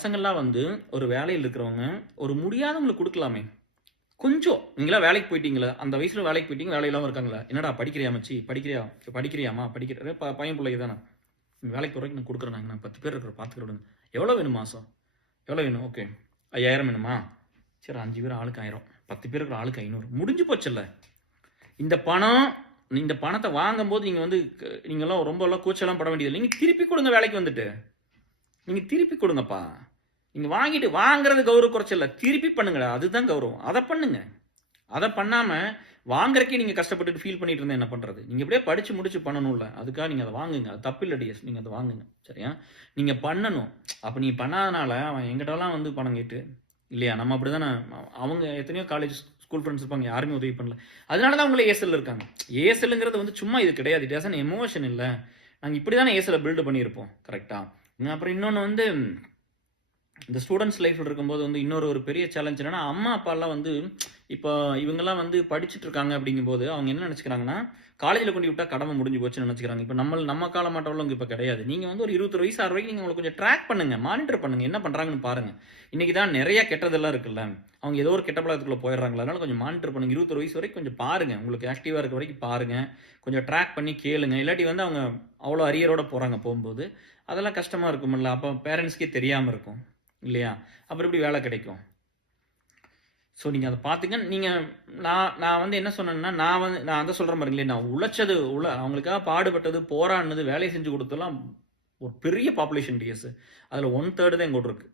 பசங்கள்லாம் வந்து ஒரு வேலையில இருக்கிறவங்க, ஒரு முடியாதவங்களுக்கு குடுக்கலாமே! கொஞ்சம் நீங்கலாம் வேலைக்கு போயிட்டீங்களா? அந்த வயசுல வேலைக்கு போயிட்டீங்க, வேலை இல்லாம இருக்காங்களா? "என்னடா படிக்கிறியா மச்சி? படிக்கிறியா? படிக்கிறியாம்மா? படிக்கிற பையன் புள்ளைங்க தான. வேலைக்கு போறதுக்கு நான் குடுக்குறேன் நாங்க 10 பேர் இருக்கிறோம் பார்த்துக்கிடுங்க. எவ்வளோ வேணும் மாசம்? எவ்வளோ வேணும்? ஓகே. 5000 வேணுமா? சரி 5 பேர் ஆளுக்கு 1000. 10 பேர் இருக்கிற ஆளுக்கு 500. முடிஞ்சு போச்சுல்ல. இந்த பணம் இந்த பணத்த வாங்கும்போது நீங்க வந்து நீங்கலாம் ரொம்பலாம் கூச்சலாம் பட வேண்டியதில்ல. நீங்க திருப்பி குடுங்க வேலைக்கு வந்துட்டு. நீங்க திருப்பி குடுங்கப்பா. நீங்க வாங்கிட்டு வாங்குறது கௌரவ குறைச்சல் இல்ல. திருப்பி பண்ணுங்கடா. அதுதான் கௌரவம். அத பண்ணுங்க. அத பண்ணாம வாங்குறதுக்கே நீங்க கஷ்டப்பட்டுட்டு ஃபீல் பண்ணிட்டு இருந்தா என்ன பண்றது? நீங்க எப்படியோ படிச்சு முடிச்சு பண்ணணும்ல. அதுக்காக நீங்க அத வாங்குங்க. அது தப்பில்ல டிஎஸ். நீங்க அத வாங்குங்க. சரியா? நீங்க பண்ணணும். அப்ப நீ பண்ணாதனால அவன் என்கிட்டலாம் வந்து பணம் கேட்டு இல்லையா? நம்ம அப்படிதானே அவங்க எத்தனையோ காலேஜ் ஸ்கூல் ஃப்ரெண்ட்ஸ் இருப்பாங்க. யாருமே உதவி பண்ணல. அதனால தான் அவங்களே ஏஎஸ்எல்ல இருக்காங்க. ஏஎஸ்எல்ங்கிறது வந்து சும்மா இது கிடையாது. இட் ஹஸ் அன் எமோஷன் இல்ல. நாங்க இப்படி தானே ஏஎஸ்எல்ல பில்ட் பண்ணியிருப்போம். கரெக்ட்டா? அப்புறம் இன்னொன்னு வந்து இந்த ஸ்டூடண்ட்ஸ் லைஃப்ல இருக்கும்போது வந்து இன்னொரு ஒரு பெரிய சேலஞ்ச் என்னன்னா, அம்மா, அப்பாலாம் வந்து இப்போ இவங்கலாம் வந்து படிச்சுட்டு இருக்காங்க அப்படிங்கும்போது, அவங்க என்ன நெனச்சுக்கிறாங்கன்னா, காலேஜ்ல கொண்டு விட்டா கடமை முடிஞ்சு போச்சுன்னு நெனச்சுக்கிறாங்க. இப்ப நம்ம காலமாட்டவங்க இப்ப கிடையாது. நீங்க வந்து ஒரு 21 வயசு ஆகுற வரைக்கும் நீங்க அவங்கள கொஞ்சம் ட்ராக் பண்ணுங்க. மானிட்டர் பண்ணுங்க. என்ன பண்றாங்கன்னு பாருங்க. இன்னைக்கு தான் நெறைய கெட்டதெல்லாம் இருக்குல்ல. அவங்க ஏதோ ஒரு கெட்ட பழக்கத்துக்குள்ள போயிடுறாங்களா. அதனால கொஞ்சம் மானிட்டர் பண்ணுங்க. 21 வயசு வரைக்கும் கொஞ்சம் பாருங்க. உங்களுக்கு ஆக்டிவா இருக்க வரைக்கும் பாருங்க. கொஞ்சம் ட்ராக் பண்ணி கேளுங்க. இல்லாட்டி வந்து அவங்க அவ்வளோ அரியரோட போறாங்க போம்போது. அதெல்லாம் கஷ்டமா இருக்கும்ல. அப்ப பேரண்ட்ஸ்க்கே தெரியாம இருக்கும். இல்லையா? அப்புறம் எப்படி வேலை கிடைக்கும்? ஸோ நீங்க அத பார்த்துங்க. நீங்க நான் வந்து என்ன சொன்னேன்னா, நான் அதான் சொல்றேன் பாருங்களேன், நான் உழைச்சது அவங்களுக்காக பாடுபட்டது, போராடினது, வேலை செஞ்சு கொடுத்ததெல்லாம் ஒரு பெரிய பாப்புலேஷன் டிஎஸ். அதுல 1/3 தான் எங்கூட இருக்கு.